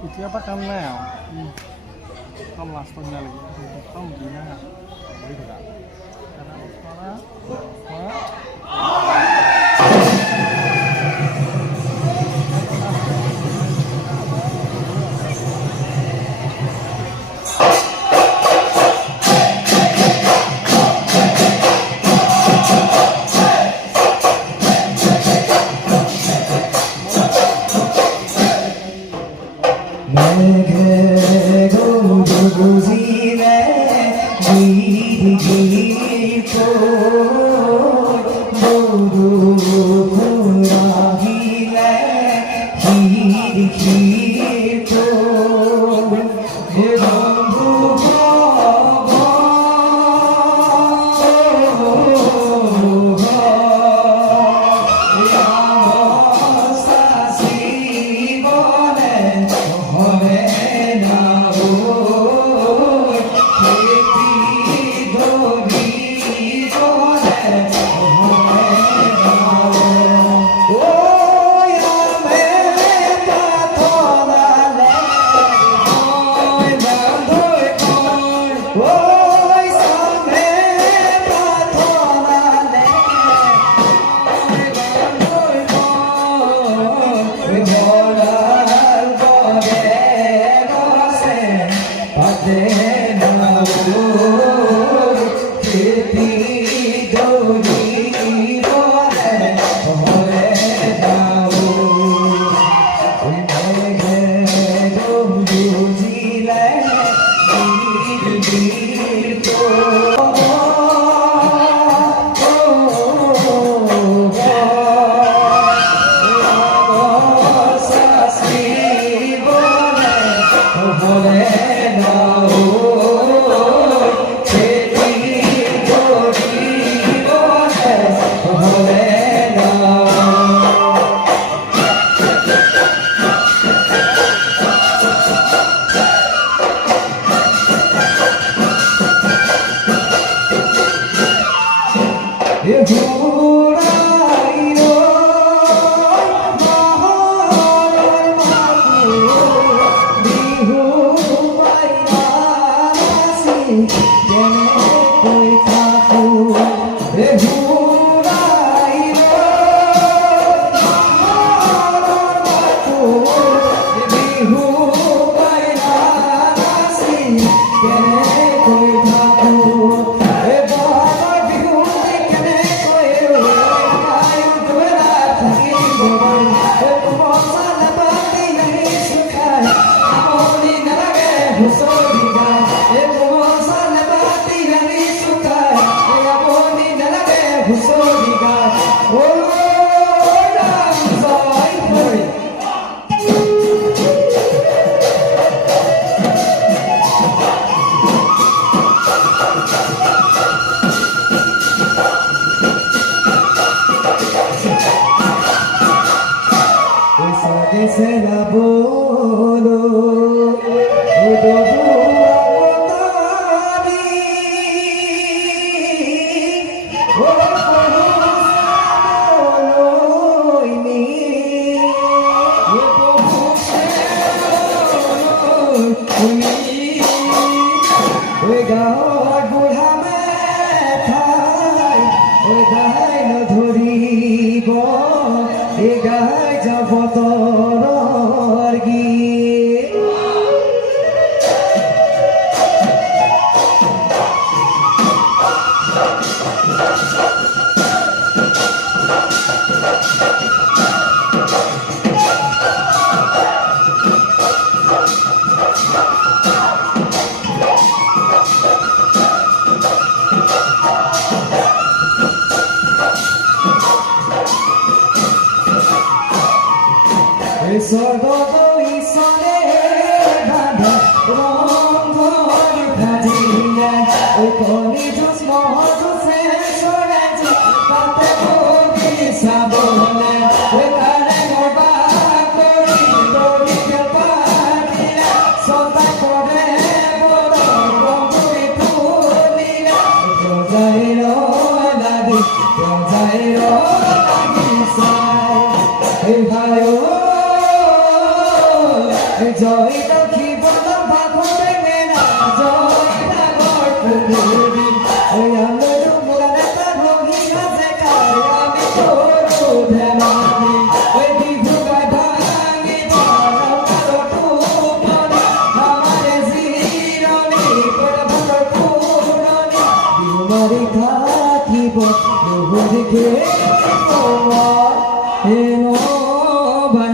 Itu apa kamu ya? Kamu langsungnya lagi, kamu gimana? Boleh tidak? Karena sekolah, ওই গাঁৱৰ বুঢ়া মেঠাই ওই গাই নধৰিব এই গাই যাব তৰৰ গীত স্বৰ্গত ঈশ্বৰে বান্ধে ৰংঘৰ ভাজিলে ঐ কণী যুঁজ মহৰ যুঁজে চৰাইজি তাতে বহি চাবলে ঐ তাৰে গৰ্বা কৰি তৰি পাতিলে ছটাই পৰে বতৰ বন্ধুই ফুলিলে ৰজাই লাগি চাই ভাই জয় লক্ষ্মী বলম ভাগরে মেনা জয় নাগর পুকুরি ওই আলোর মুরানে তার রঙি হাসে কার আমি তোর ধেমানি ওই বিভু গায় ভাঙি বড় কারো টুকনি আমারে জিরনি করে ভালো টুকনি বিমরি থাকিব বহুদিকে তোমার হেনো ভাই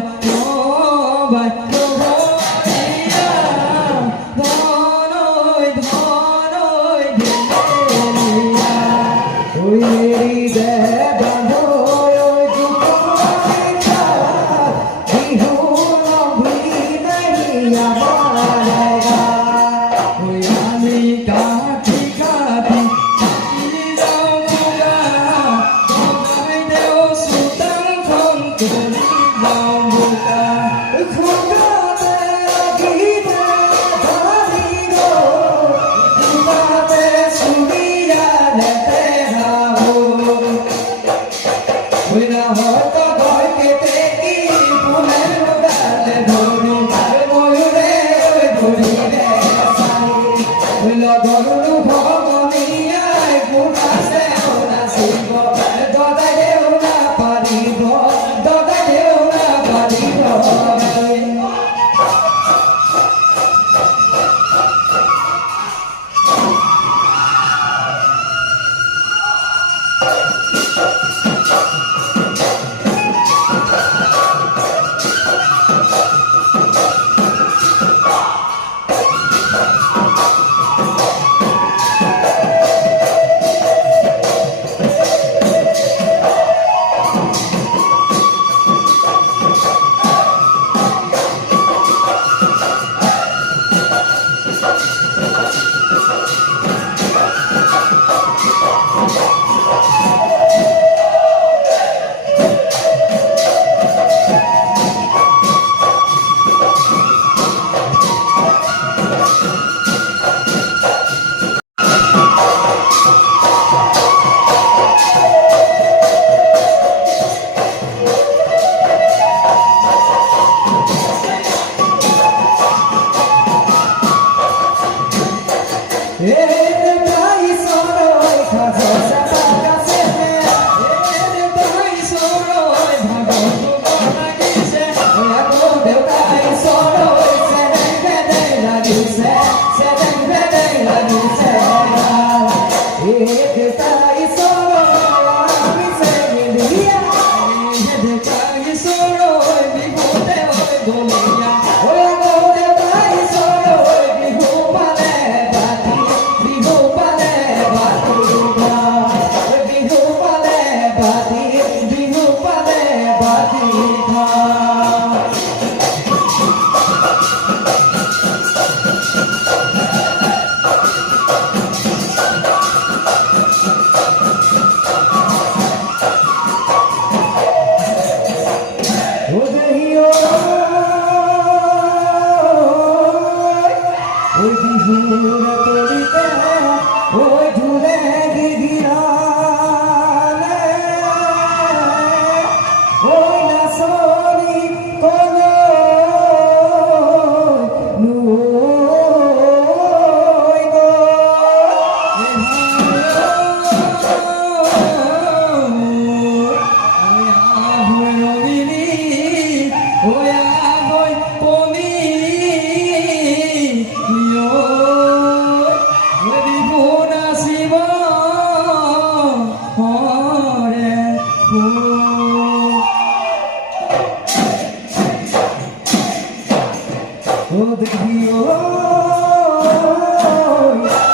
দেখিও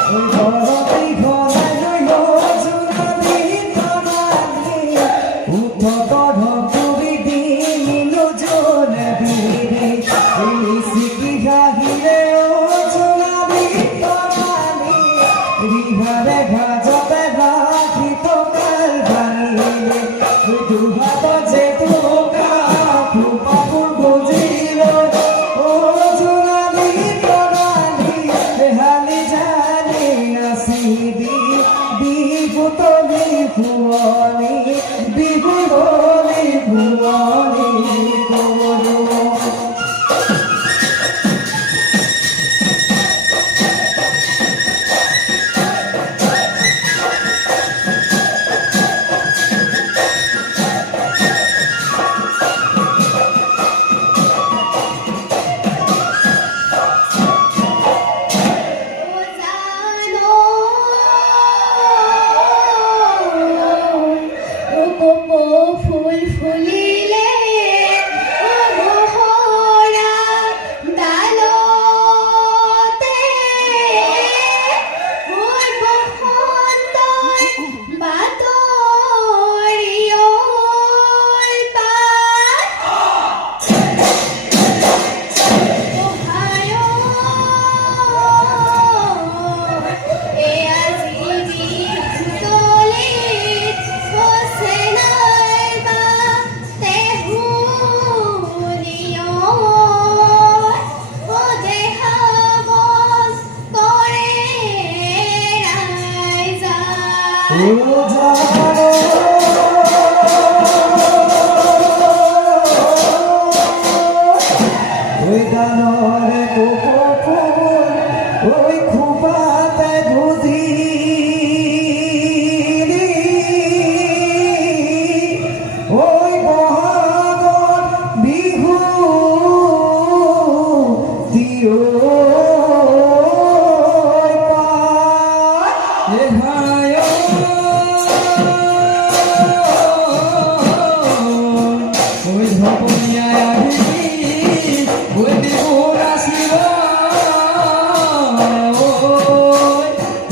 ওই ঘরতেই ঘনাই লইও জোনালি তরালি উঠত ঢকুরি দিলো জোনে বিরে এই সিকি গাহিরে ও জোনালি তরালি রিহারে ঘাজতে রাখি তো কাল বানিয়ে দুহাত যে তোকা ফুপাপুর বুঝিল ও জোনালি তরালি বেহালি জানি আসিবি বিভূতলি ভুবনি বিভূতলি ভুবনি করো ফুল ফুলিলে মহরা ডালতে মোর বসন্তই বাতৰিয়ৰ পাত ওহায়ো এয়া বিভূতলিত বসে নাই বা তেহুনিয় ও দেহা বস কৰে ৰাইজা ও জানো ওই গানরে কোকো ওই খুবাতে গুদিলি ওই বহাগত বিহু দিও ওই ধপনিয়ায় আহিবি ওই বিহুর আসিব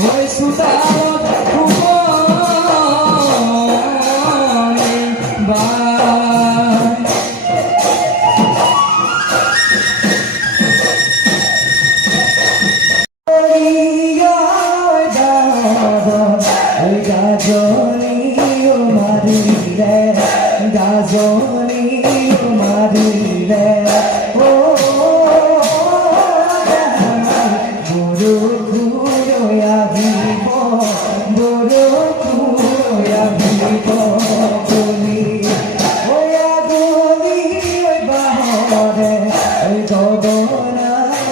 ওই সুতালত ফুবনি বাই গাজনি মারিলে গাজনি মারিলে ও বড় খুঁড়িব বড় খুঁড়িব তুমি ওই আগুনি ওই বাহরে ওই গগনা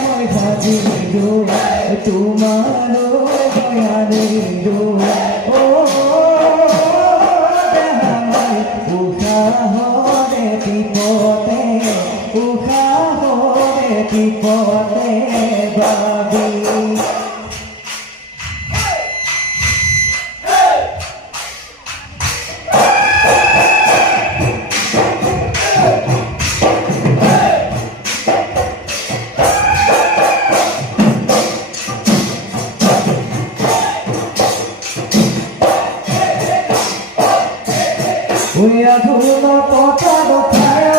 ওই ভাজিলো তোমার বয়ানিলো ও উখাহরে বিপদে উখাহরে বিপদে বাবি ওই আগুন পতার ছায়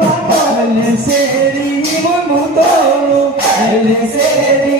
মাতালে সেরি মন মুতো সেরি